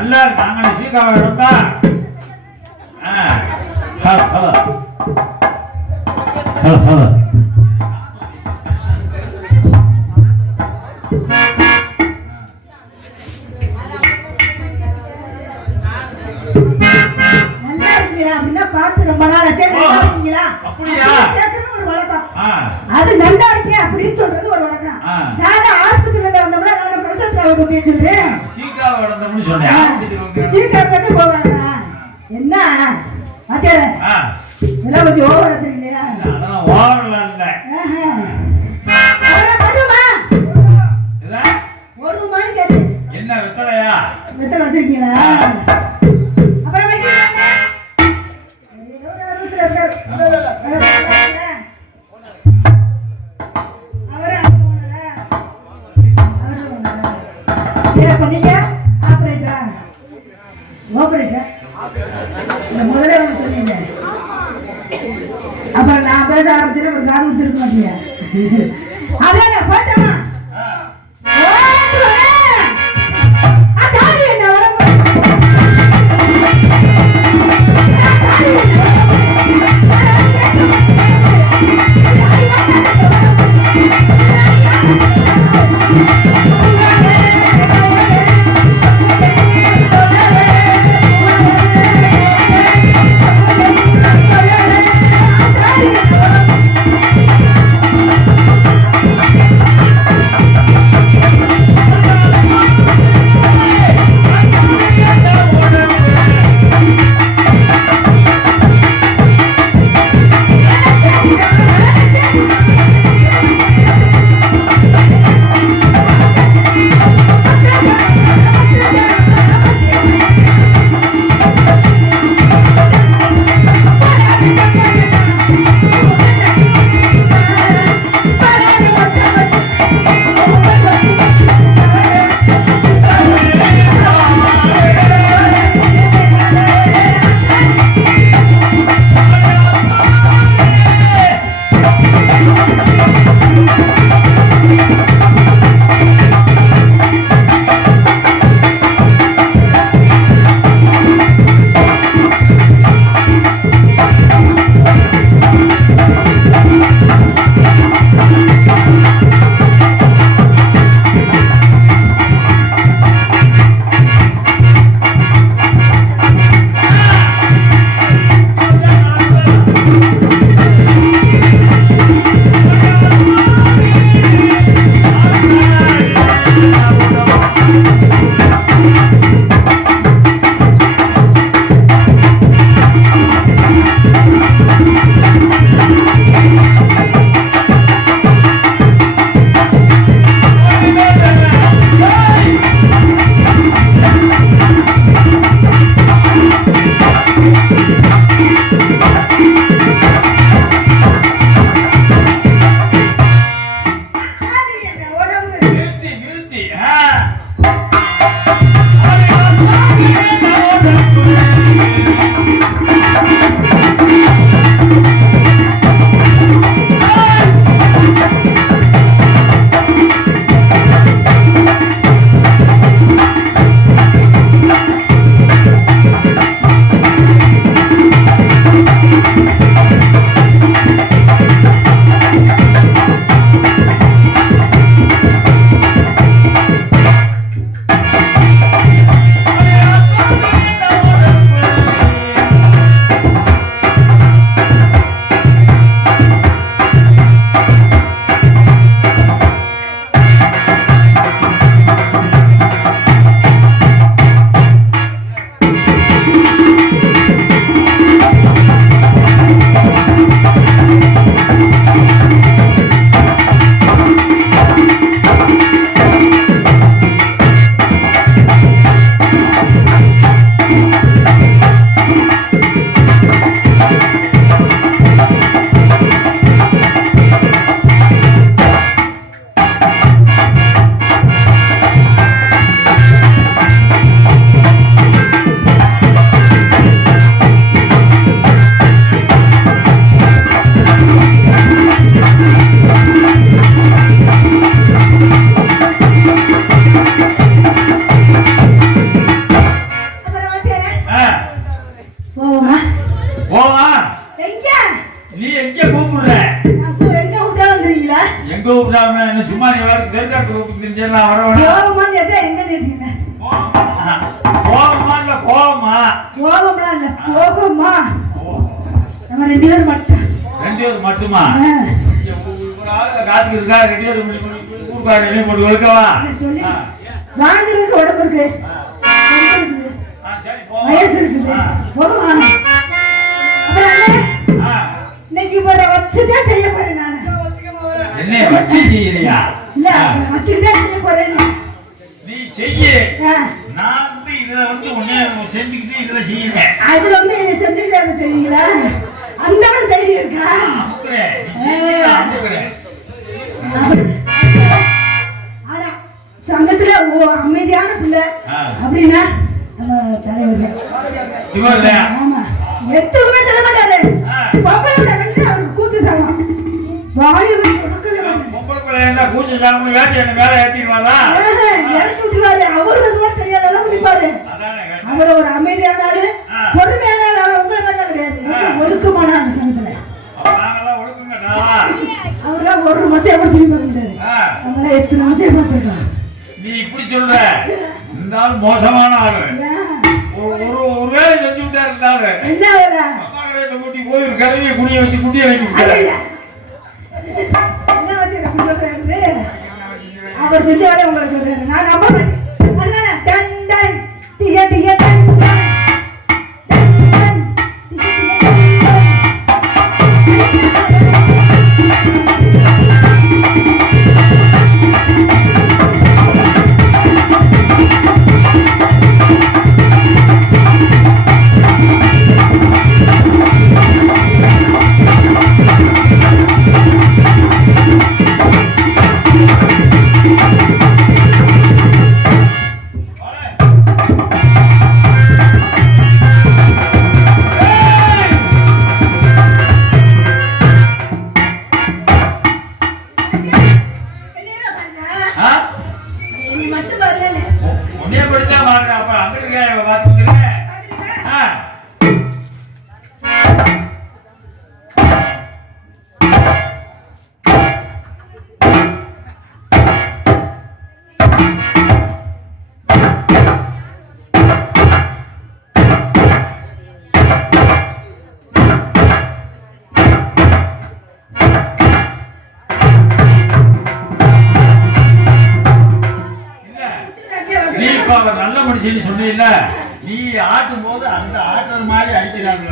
நல்லா நாங்களே சீக்காவை எடுத்தா ஹலோ ஹலோ ஹலோ ஹலோ ரொம்ப நாள் இருக்கீங்களா? அப்படியா? கேக்குறது ஒரு வழக்கம். அது நல்லா இருக்கே அப்படின்னு சொல்றது ஒரு வழக்கம். நான் ஆஸ்பத்திரியில இருந்து வந்தோம்னா நான் பிரசவத்துல வந்து சொல்றேன். சீக்காவை வளர்ந்தோம்னு சொன்னேன். சீக்காவை போவாங்க. என்ன? அதே. எல்லாம் கொஞ்சம் ஓவரா தெரியலையா? அதெல்லாம் ஓவரல இல்ல. அவரே படுமா? இல்ல? ஓடுமான்னு கேட்டு. என்ன வெத்தலையா? வெத்தலை வச்சிருக்கீங்களா? அப்புறம் வைக்கிறீங்க. முதல்ல சொன்னீங்க அப்புறம் நான் பேச ஆரம்பிச்சேன் ஒரு காது கொடுத்துருக்க மாட்டீங்க அதான் போட்டோமா என்ன சும்மா நீ வேற தெருக்காட்டு ரூபுக்கு தெரிஞ்சா வரவனா கோபமான்னு கேட்டா என்ன கேட்டீங்க? கோபமா இல்ல கோபமா? கோபம்லாம் இல்ல, கோபமா. நம்ம 2 பேரும் மட்டும். 2 பேரும் மட்டுமா? ஒரு ஆளு காத்துக்கு இருக்கா 2 பேரும் ஊர்க்கார எண்ணெய் போட்டு ஒழுக்கவா? சொல்லி வாங்குறதுக்கு உடம்பு இருக்கு, சரி வயசு இருக்குது, போமா. அப்புறம் இன்னைக்கு போற வச்சுதான் செய்ய போறேன் நானு. என்ன வச்சு செய்யறியா? இல்ல வச்சுக்கிட்டே செய்ய போறேன். நீ செய்ய, நான் வந்து இதுல வந்து உன்னை செஞ்சுக்கிட்டு இதுல செய்யறேன். அதுல வந்து என்ன செஞ்சுக்கிட்டே செய்வீங்களா? அந்த மாதிரி தைரியம் இருக்கா? அமுக்குறேன், நீ செய்ய அமுக்குறேன். ஆனா சங்கத்துல அமைதியான பிள்ளை அப்படின்னா நம்ம தலைவர் இவர் ஆமா, எதுவுமே சொல்ல மாட்டாரு. பொம்பளை பிள்ளை வந்து அவருக்கு கூத்து சாமா வாயு கொடுக்கவே மாட்டாரு. பொம்பளை பிள்ளை என்ன கூச்சு சாமி வேட்டி என்ன மேல ஏத்திடுவாரா? இறக்கி விட்டுருவாரு. அவரு அதோட தெரியாதெல்லாம் குடிப்பாரு. அவரை ஒரு அமைதியான ஆளு, பொறுமையான ஆளு. உங்களை மாதிரிலாம் கிடையாது, ஒழுக்கமான ஆளு சங்கத்துல. நாங்கெல்லாம் ஒழுக்குங்கடா. அவரெல்லாம் ஒரு மாசம் எப்படி திரும்பி வர முடியாது. நம்மளாம் எத்தனை மாசம் பார்த்துருக்கோம். நீ இப்படி சொல்ற, இந்த ஆள் மோசமான ஆளு. ஒரு வேலை செஞ்சு விட்டாரு இருந்தாரு. என்ன வேலை? கூட்டி போய் ஒரு கடமையை குடிய வச்சு குடிய வைக்க விட்டாரு. என்ன வந்து எப்படி சொல்றாரு? அவர் செஞ்ச வேலை உங்களை சொல்றாரு, நான் நம்ப மாட்டேன். அதனால டன் டன் டிய டிய டன் டன் டன் டன் டிய டிய டன் டன். நல்ல மனுஷன் சொன்னீல்ல, நீ ஆட்டும் போது அந்த ஆட்டுறது மாதிரி அடிக்கிறாங்க.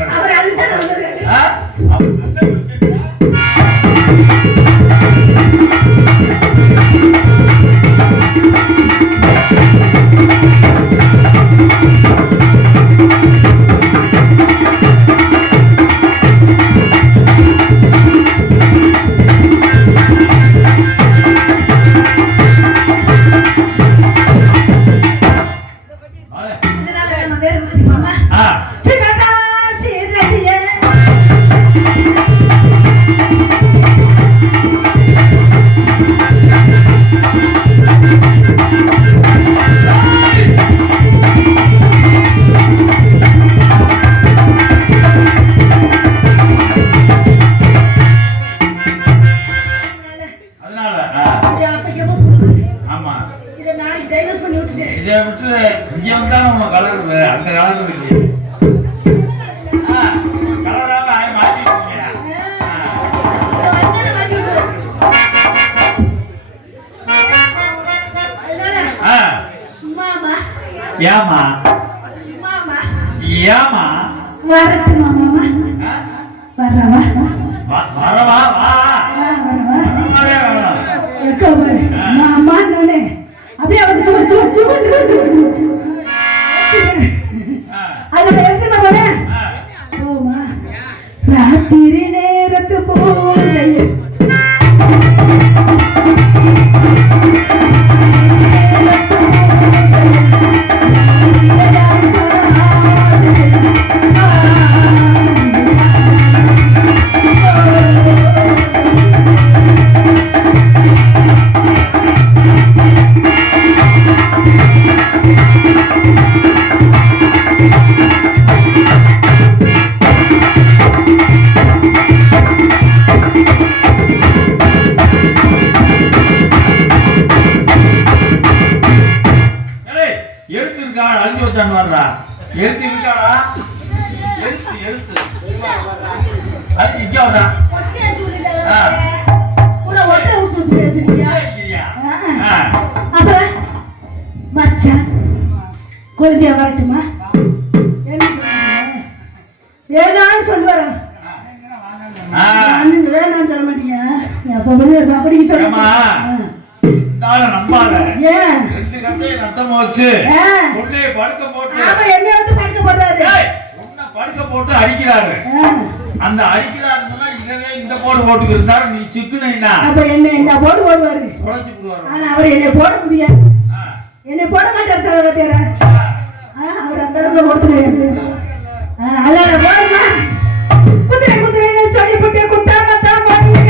ஏமா ஏமா வரட்டுமா மாமா? வரவா வரவா வா மாமா நானே அப்படியே வந்து அதுல எடுத்து போனேன். போமா ராத்திரி நேரத்து போதைய அழிஞ்சு வச்சான்னு வர்றா எழுத்து இருக்காடா எழுத்து அது இஞ்சாவதா அப்புறம் மச்சான் குழந்தைய வரட்டுமா வேணான்னு சொல்லுவாரு வேணான்னு சொல்ல மாட்டீங்க அப்படி சொல்லுமா நம்பாத ஏன் ரெண்டு கட்டையை நத்தமா வச்சு பொண்ணே படுக்க போட்டு என்ன வந்து படுக்க போடுறாரு படுக்க போட்டு அடிக்கிறாரு அந்த அடிக்கிறாருன்னா இதவே இந்த போடு போட்டுக்கு இருந்தாரு நீ சிக்குனா அப்ப என்ன போடு போடுவாரு உழைச்சு போடுவாரு ஆனா அவர் என்னை போட முடியாது என்னை போட மாட்டார் தலைவர் அவர் அந்த இடத்துல கொடுத்து முடியாது அதனால போடுமா குதிரை குதிரைன்னு சொல்லிவிட்டு குத்தாம தான் போடுவீங்க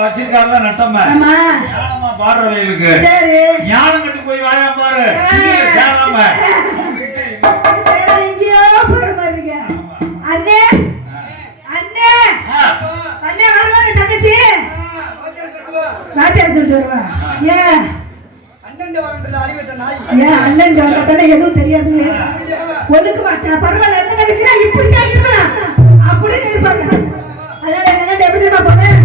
வச்சிருக்காருல நட்டமா ஞானமா பாடுறவங்களுக்கு ஞானம் கட்டு போய் வாயா பாரு சேராம எங்கேயோ போற மாதிரி இருக்க அண்ணே அண்ணே அண்ணே வரமாட்டே தங்கச்சி வாத்தியார் சொல்லிட்டு வருவா ஏன் அண்ணன் வரட்டானே எதுவும் தெரியாது ஒழுக்கு மாட்டா பரவாயில்ல என்ன தங்கச்சினா இப்படித்தான் இருக்கணும் அப்படின்னு இருப்பாங்க அதனால என்ன எப்படி தெரியுமா போனேன்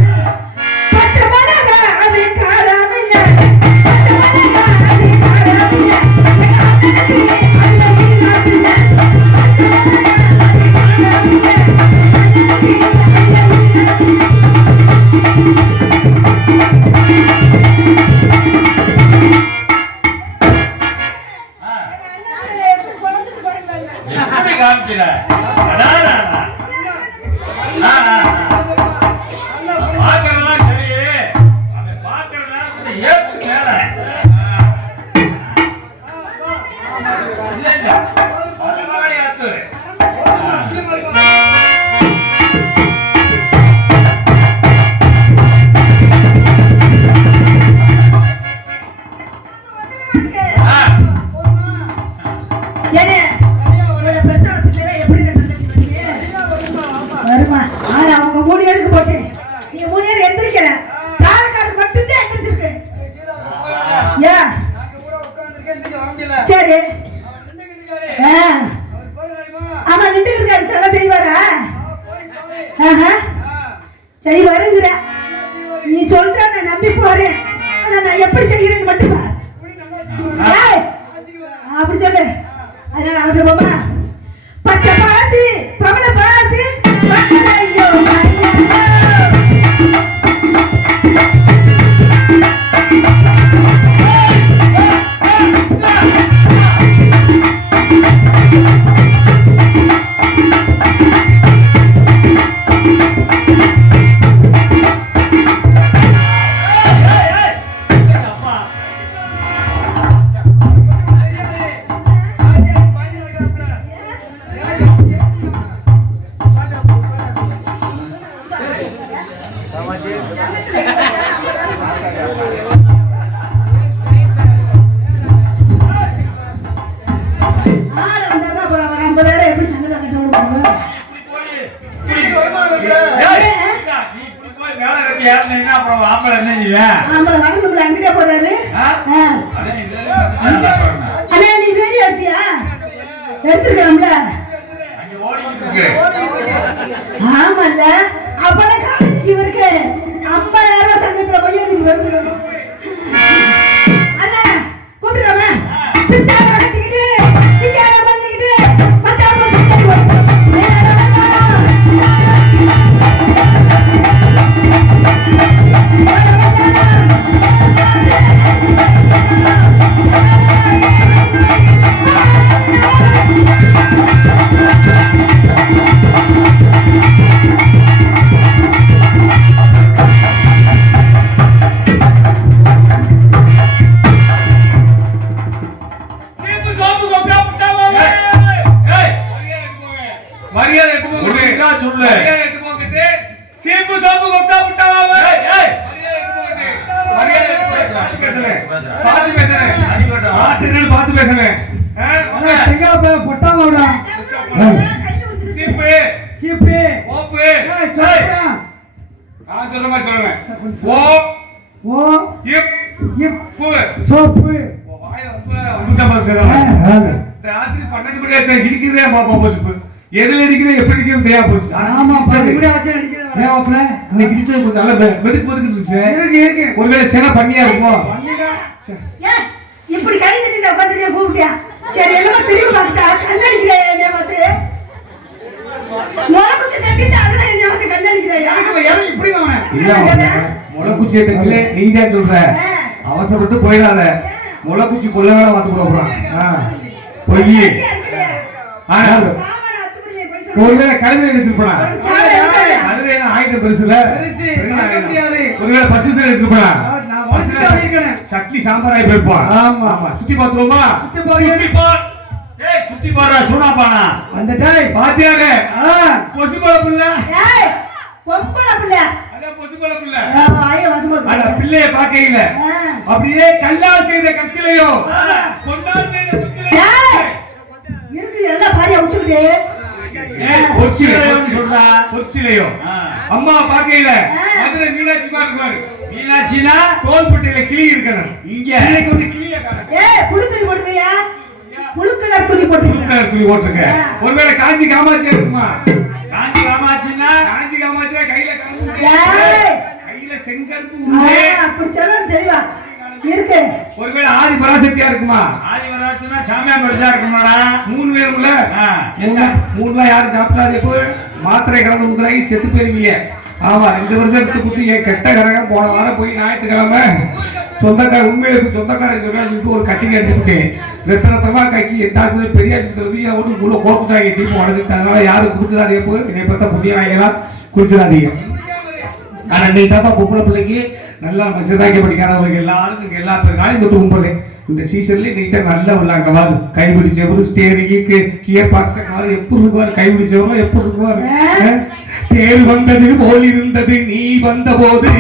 சரி ஆமா நின்று இருக்காரு நல்லா செய்வாரா செய்வாருங்கிற நீ சொல்ற நான் நம்பி போறேன் ஆனா நான் எப்படி செய்யறேன்னு மட்டும் அப்படி சொல்லு அதனால அவரு பாபா பச்சை பாசி பவள பாசி ஐயோ எடுத்துக்கலாம்ல ஆமல்ல அப்பதான் காலேஜ் இவருக்கு 50,000 சங்கத்துல போய் அதனால கூப்பிடலாமா சித்தார கட்டிக்கிட்டு சித்தார பண்ணிக்கிட்டு மத்தாப்ப சித்தாரி ஒழுங்கா சொல்லு. மரியாதை எடுத்து போகிட்டு சீப்பு சோப்பு கொத்தா புட்டாவா ஏய் மரியாதை எடுத்து பேசுறேன். பார்த்து பேசுறேன். அடிபட்டா ஆட்டுகள் பார்த்து பேசுறேன். பொட்டாமடா சீப்பு சீப்பு ஓப்பு சொல்றா நான் சொல்ற மாதிரி சொல்றேன். ஓ ஓ இப் இப் பூ சோப்பு வாயில உப்புல ராத்திரி 12 மணி நேரத்துல இருக்கிறதே பாப்பா போச்சு. எதுல அடிக்கிறேன் எப்படி அடிக்கிறேன் தெரியாம போச்சு. ஆமா படி ஆச்சு அடிக்கிறேன் ஏன் மாப்ள இன்னைக்கு இடிச்சது கொஞ்சம் நல்ல வெதுக்கு வெதுக்கு இருந்துச்சு. ஒருவேளை சேன பண்ணியா இருக்கும். ஏன் இப்படி கை தட்டி உட்காந்துட்டு கூப்பிட்டியா? சரி என்னமா திரும்பி பார்த்துட்டா கண்ணடிக்கிறேன் என்னைய பார்த்து முளைக்குச்சி தட்டிட்டு அதுல என்னைய பார்த்து கண்ணடிக்கிறேன். இப்படி முளைக்குச்சியை தட்டில நீ தான் சொல்ற. அவசரப்பட்டு போயிடாத. முளைக்குச்சி கொள்ள வேலை பார்த்து கூட போறான். பொய் ஒருவேளை கழுதை எடுத்துருப்பா. கழுதை ஆயுதம் பெருசுல ஒருவேளை பசு எடுத்துருப்பா. சட்னி சாம்பாராய் போயிருப்பான். ஆமா ஆமா சுத்தி பாத்துருவோமா? சுத்தி பார். ஏய் சுத்தி பாறா சூனாபானா. அந்த டாய் பாத்தியாங்க பொசு போல புள்ள. ஏய் பொம்பளை பிள்ளை. அத பொசு போல புள்ள. ஐயோ வசமா அட பிள்ளைய பாக்கையில அப்படியே கல்லால் செய்த கற்சிலையோ கொண்டால் செய்த குச்சிலையோ இருக்கு எல்லாம் பாரியா விட்டுக்கிட்டு. ஏய் பொச்சிலையோன்னு சொல்றா. பொச்சிலையோ அம்மா பாக்கையில மதுரை மீனாட்சி மாதிரி பாரு. மீனாட்சினா தோள்பட்டையில கிளி இருக்கணும். இங்க கொண்டு கிளிய காணோம். ஏய் புழுக்கறி போடுவியா? புழுக்கலர் துணி போட்டுருக்க. புழுக்கலர் துணி போட்டுருக்க. ஒருவேளை காஞ்சி காமாட்சியா இருக்குமா? காஞ்சி காமாட்சினா காஞ்சி காமாட்சியா கையில கரும்பு ஏய் கையில செங்கரும்பு உண்டே. அப்படி சொல்ல தெரியவா இருக்கு. ஒருவேளை ஆதி பராசக்தியா இருக்குமா? ஆதி வராத்துனா சாமியா பெருசா இருக்குமாடா? 3 வேணும்ல. மூணுலாம் யாரும் சாப்பிடாது. எப்போ மாத்திரை கலந்து ஊத்துறாங்க செத்து போயிருவீங்க. ஆமா 2 வருஷம் எடுத்து குத்திங்க. கெட்ட கரகம் போன வாரம் போய் ஞாயிற்றுக்கிழமை சொந்தக்கார உண்மையில சொந்தக்காரன் சொல்லிட்டு ஒரு கட்டிங் அடிச்சுட்டேன். ரத்தனத்தமா கைக்கு எந்த பெரிய ஒன்று உள்ள கோர்த்துட்டாங்க. டீம் உடஞ்சிட்டு. அதனால யாரும் குடிச்சிடாதீங்க. எப்போ என்னை பார்த்தா புண்ணிய வாங்கலாம் குடிச்சிடாதீங்க. ஆனா நீ தாப்பா பொம்பளை பிள்ளைக்கு நல்லா நம்ம சிதாக்கி படிக்காதவங்களுக்கு எல்லாருக்கும் எல்லா காலையும் தொட்டு கும்பிடுறேன். இந்த சீசன்ல நீ தான் நல்லா உள்ளாங்க வாரு. கைபிடிச்சவரு ஸ்டேரிங்கு கியர் பாக்ஸ் கார் எப்படி இருக்குவாரு. கைபிடிச்சவரும் எப்படி இருக்குவாரு. தேர் வந்தது போல் இருந்தது நீ வந்த போது.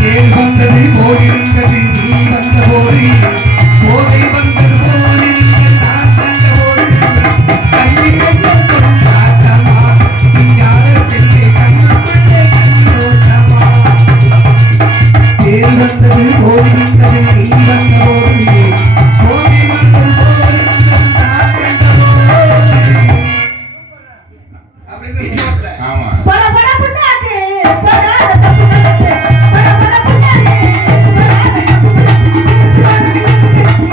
தேர் வந்தது போல் இருந்தது நீ வந்த போது. போதை வந்தது போல் இருந்தது நான் கண்ட போது. கண்ணி கண்ட கொண்டாட்டமா சிங்கார பெண்ணே கண்ணுக்குள்ளே கண்ணோட்டமா. தேர் வந்தது போல் இருந்தது நீ வந்த போது. போதை வந்தது போல் இருந்தது நான் கண்ட போது. ஆமா பட பட புட்டாக்கு படாத தப்பு நடக்கு. பட பட புட்டாக்கு படாத தப்பு நடக்கு.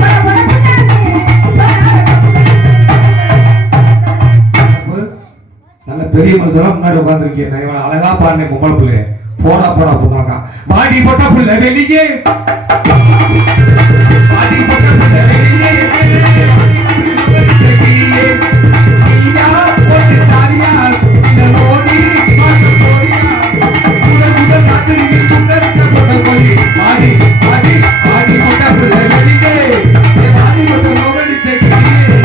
பட பட புட்டாக்கு படாத தப்பு. நல்ல பெரிய மனுஷனா முன்னாடி உட்கார்ந்திருக்கேன். நான் இவன் அழகா பாடினேன் பொம்பளை பிள்ளை. போடா போடா போனாக்கா பாடி போட்ட பிள்ளை வெளியே. பாடி போட்ட பிள்ளை வெளியே. நீயா போட்டு தாரியா இந்த ஓடி மாட்டு போரியா. முதல் முதல் ராத்திரியில் சுந்தரிக்க போட்ட போய் பாடி பாடி பாடி போட்ட பிள்ளை வெளியே. பாடி போட்ட மோகடிச்ச கிளியே.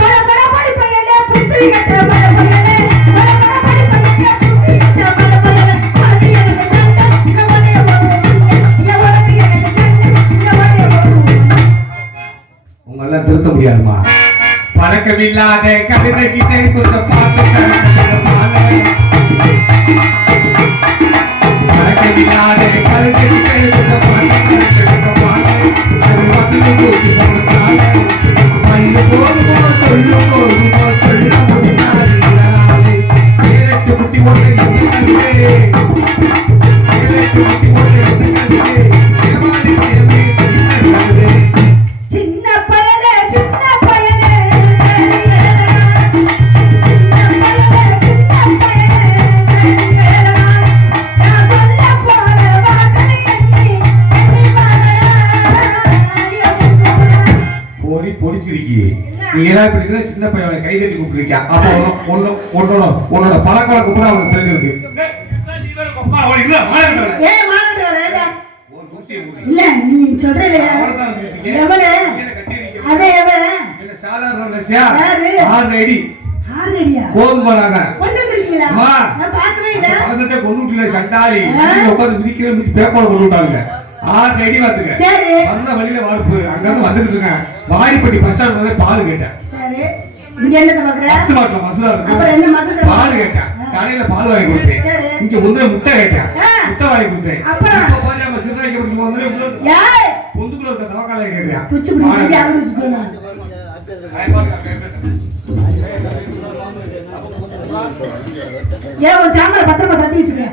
பட பட படி பையலே புத்திரி கட்ட பட பையலே. பட பட படி பையலே புத்திரி கட்ட பட பையலே. அது எனக்கு சண்டை இவனே வரும். இவனே எனக்கு சண்டை இவனே வரும். உங்களெல்லாம் திருத்த முடியாதுமா. பறக்கமில்லாத கவிதை கிட்டே கொஞ்சம் பறக்கமில்லாத கவிதை கிட்டே கொஞ்சம் குட்டி சின்ன பயலே சின்ன பயலே பொடிச்சிருக்கி நீ ஏதாவது இப்படி சின்ன பையனை கை தட்டி கூப்பிட்டுருக்கியா? அப்போ உன்னோட பழக்கவழக்க கூட அவனுக்கு தெரிஞ்சிருக்கு. இல்ல நீ சொல்றே எவனே அவன் என்ன சாதாரண மனுஷியா? யாரு? 6 அடி 6 அடியா கோதுமை நாங்க கொண்டு வந்திருக்கீங்களா அம்மா. நான் பார்க்கவே இல்ல மனசத்தை கொண்டு விட்டுல சண்டாளி உட்காந்து மிதிக்கிற மிதி பேப்போட கொண்டு விட்டாங்க 6 அடி வாத்துக்க சரி வந்த வழியில வார்ப்பு அங்க இருந்து வந்துகிட்டு இருக்கேன் வாடிப்பட்டி பஸ் ஸ்டாண்ட் வந்து பால் கேட்டேன் சரி இங்க என்ன பாக்குற 10 மாட்டுல மசுரா அப்புறம் இருக்கு என்ன மசூல் பால் கேட்டேன் கடையில பால் வாங்கி கொடுத்தேன் சரி. இங்க ஒண்ணு முட்டை கேட்டேன் ஆ. முட்டை வாங்கி கொடுத்தேன் அப்புறம்? இப்ப பாரு நம்ம சிறுநாய்க்கு பிடிச்சி வந்து யார் பொந்துக்குள்ள இருக்க தவக்காலையை கேட்கிறேன் புச்சு புடி அவரு வச்சு சொன்னாங்க ஏன் ஒரு சாம்பல பத்திரமா தட்டி வச்சுக்க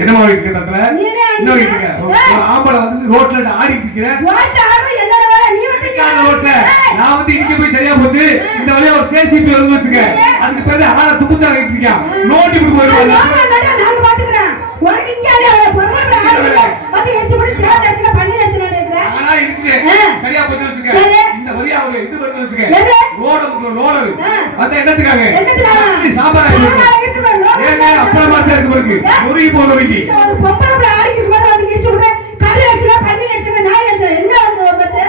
என்னமா வீட்டுக்கு தட்டுல நீனே ஆடி என்ன வீட்டுக்கு ஒரு ஆம்பளை வந்து ரோட்ல ஆடிட்டு இருக்கிறேன் ஓட்ட ஆடுற என்னோட வேலை நீ வந்து ரோட்ல நான் வந்து இடிக்க போய் சரியா போச்சு இந்த வழியா ஒரு சேசிபி வந்து வச்சுக்க அதுக்கு பேரு ஆளை துப்புச்சா ஆகிட்டு இருக்கான் நோட்டி இப்படி போயிடுவாங்க நாங்க பாத்துக்கிறேன் உனக்கு இங்க பொருளை ஆடுறீங்க வந்து இடிச்சு போட்டு சேர் அடிச்சுல பண்ணி அடிச்சுல நினைக்கிறேன் ஆனா இடிச்சு சரியா போச்சு வச்சுக்க சரி. இந்த வழியா ஒரு இது வருது வச்சுக்க எது? லோடர் அந்த என்னத்துக்காக என்னத்துக்காக? சாம்பார் ஏங்க அப்பா மாத்தா இருக்கு பாருங்க நொறுகி போன வரைக்கும் ஒரு பொம்பளை பிள்ளை ஆடிக்கிட்டு போது வந்து இடிச்சு விட்டு கல்லு அடிச்சுல பண்ணி அடிச்சுல நாய் அடிச்சுல என்ன வந்து வச்சு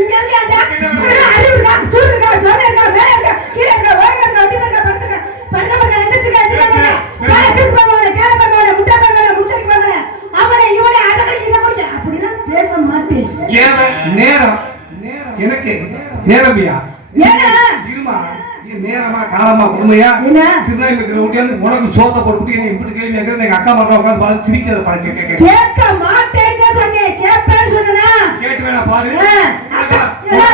இங்க இருக்கு அந்த அறிவு இருக்கா சூடு இருக்கா ஜோல இருக்கா மேல இருக்கா கீழே இருக்கா ஓரமா இருக்கா ஒட்டி இருக்கா படுத்துக்க படுக்க எந்திரிச்சுக்க எந்திரிக்க பாருங்க கேள பாருங்க முட்டை பாருங்க முடிச்சிருக்க பாருங்க அவனை இவனை அத கடிக்கு இத கடிக்கு அப்படினா பேச மாட்டேன் நேரம் எனக்கு நேரமியா ஏன்னா இருமா நேரமா காலமா உண்மையா என்ன? சின்ன ஊட்டியாந்து உனக்கு சோத்த போட்டு என்ன இப்படி கேள்வி கேட்கறது எங்க அக்கா மக்கள் உட்காந்து பார்த்து சிரிக்கிறத பாரு கேட்க மாட்டேன்னு சொன்னேன் கேட்பேன்னு சொன்னா கேட்டு வேணா பாரு அக்கா,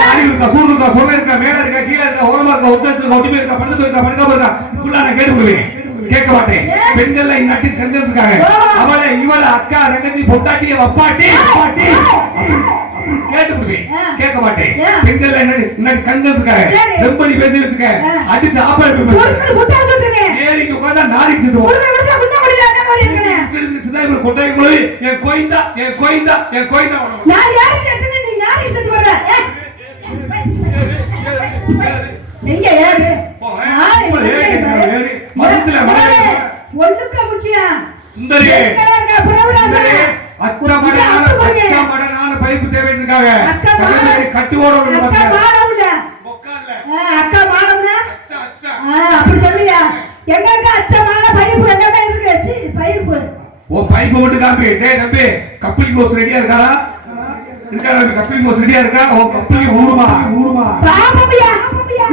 ஆடி இருக்கா சூடு இருக்கா சொன்ன இருக்கா மேல இருக்கா கீழே இருக்கா ஓரமா இருக்கா உச்சத்துல இருக்கா ஒட்டிமே இருக்கா படுத்து இருக்கா படுக்காம இருக்கா இப்படிலாம் நான் கேட்டு விடுவேன் கேட்க மாட்டேன் பெண்கள் இந்நாட்டில் செஞ்சு இருக்காங்க அவளை இவளை அக்கா ரங்கச்சி பொட்டாட்டி வப்பாட்டி வப்பாட்டி கேட்டு விடுவேன் கேட்க மாட்டேன் பெண்கள் என்ன கண்கள் இருக்காங்க செம்படி பேசி வச்சுக்க அடிச்சு ஆப்பாடு ஏறிட்டு உட்கார்ந்தா நாரிட்டு கொட்டாய் போய் என் கோயிந்தா என் கோயிந்தா என் கோயிந்தா நான் யாருக்கு அச்சனை நீ யாருக்கு செத்து வர்ற எங்க யாரு ஒண்ணுக்கு முக்கியம் சுந்தரி அச்சமடனான பைப்பு தேவைட்டுருக்காங்க கட்டி ஓட அக்கா மாடம்னா அப்படி சொல்லியா எங்களுக்கு அச்சமான பைப்பு எல்லாமே இருக்கு பைப்பு ஓ பைப்பு மட்டும் காப்பி டேய் தம்பி கப்பலிங் கோஸ் ரெடியா இருக்காடா இருக்கா கப்பலிங் கோஸ் ரெடியா இருக்கா ஓ கப்பலிங் ஊடுமா பாப்பையா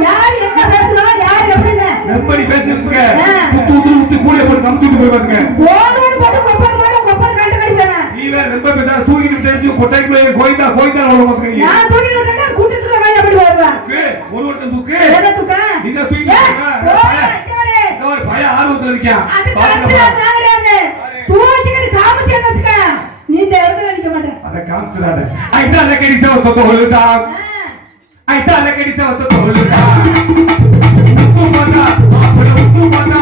யார் என்ன பேசுறா யார் எப்படின்னு எப்படி பேசிட்டு குத்து கூடிய போட்டு கம்ப்யூட்டர் போய் பாத்துங்க போனோட போட்டு கொப்பன கண்ட கடிப்பேன் நீ வேற ரொம்ப பேச தூக்கிட்டு தெரிஞ்சு கொட்டைக்குள்ள கோயிந்தா கோயிந்தா வர மாட்டீங்க நான் தூக்கிட்டு விட்டேன்னா கூட்டத்துக்கு வாய் அப்படி வருவா ஒரு வட்டம் தூக்கு எதை தூக்க நீங்க தூக்கிட்டு ஒரு பய ஆர்வத்துல இருக்கியா அது கட்சில நான் கிடையாது தூக்கிட்டு காமிச்சேன்னு வச்சுக்க நீ இந்த இடத்துல நிக்க மாட்டே அத காமிச்சறாத ஐட்டா லக்கடி சவத்த தோலுதா ஐட்டா லக்கடி சவத்த தோலுதா உப்பு போட்டா அப்படி உப்பு போட்டா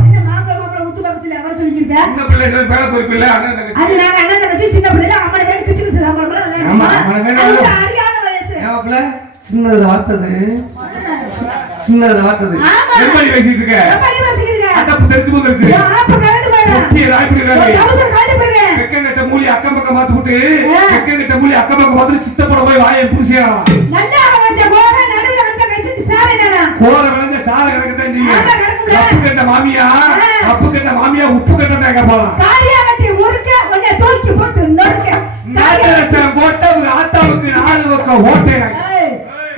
என்ன மாப்பிள உத்து பக்கத்துல அவர சொல்லிருக்க இந்த பிள்ளை மேல போய் பிள்ளை அண்ணன் அது நான் அண்ணன் தங்கச்சி சின்ன பிள்ளைல அம்மா வேற கிச்சு அவங்களுக்கு ஆமா அவன வேணும் அறியாத வயசு ஏமாப்ல சின்னது வார்த்தது சின்னது வார்த்தது எப்படி பேசிட்டு இருக்க எப்படி பேசிக்கிறீங்க அடப்பு தெரிஞ்சு போச்சு ஆப்ப கரெக்ட் பாரு ஒட்டி ராய்படி ராய் அவசர காட்டி பாருங்க வெக்கங்கட்ட மூலி அக்கம் பக்கம் மாத்துட்டு வெக்கங்கட்ட மூலி அக்கம் பக்கம் மாத்து சித்தப்பட போய் வாயை புடிச்சியா நல்லா வச்ச கோர நடுவுல வந்து கைத்து சார் என்னடா கோர விளைஞ்ச சார கிடக்கத்தான் செய்யும் அப்பு கட்ட மாமியா உப்பு கட்ட தேங்க போலாம் காரியா கட்டி முறுக்க உன்னை தூக்கி போட்டு நொறுக்க நாலு கோட்டை உங்க ஆத்தாவுக்கு 4 பக்கம் ஓட்டை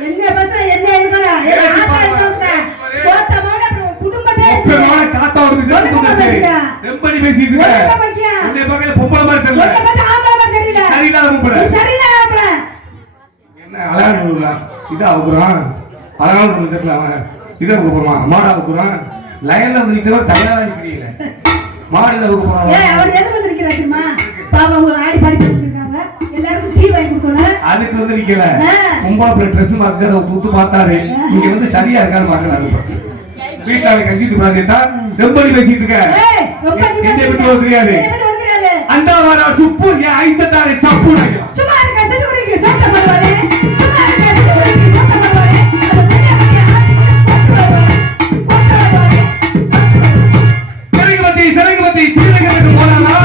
என்ன பேசுற என்ன இருக்கடா என்ன ஆத்தா இருக்கா கோட்டமோட குடும்பத்தை உப்பேனோட காத்தாவுக்கு தெரிஞ்சு ரெம்படி பேசிட்டு இருக்க உன்னை பக்கத்துல பொம்பளை மாதிரி தெரியல உன்னை பார்த்தா ஆம்பளை மாதிரி தெரியல சரியில்லாத பொம்பளை சரியில்லை ஆம்பளை என்ன அழகா இதா அவுக்குறான் அழகான தெரியல அவன் இதை அவுக்குறமா மாடா அவுக்குறான் லைன்ல வந்து நிக்கிறவன் தயாரா நிக்கிறீங்க மாடுல அவுக்க போறான் அவர் எது வந்து நிக்கிறாரு தெரியுமா பாவம் ஒரு ஆடி பாடி பேசிட்டு இருக்காங்க எல்லாருக்கும் டீ வாங்கி கொடுக்கணும் அதுக்கு வந்து நிக்கல பொம்பளை பிள்ளை ட்ரெஸ் மாத்தி அதை தூத்து பார்த்தாரு இங்க வந்து சரியா இருக்கான்னு பாக்குறாரு வீட்டால கஞ்சிட்டு பாத்தீங்கன்னா ரெம்படி பேசிட்டு இருக்க என்ன பத்தி தெரியாது அந்த வர சுப்பு என் ஐசத்தாரை சப்பு சும்மா இருக்க சிட்டுக்குருவி சத்த பண்ணுவாரு சும்மா இருக்க சிட்டுக்குருவி சத்த பண்ணுவாரு அது தனியா சிறகுபதி சீரகத்துக்கு போனானா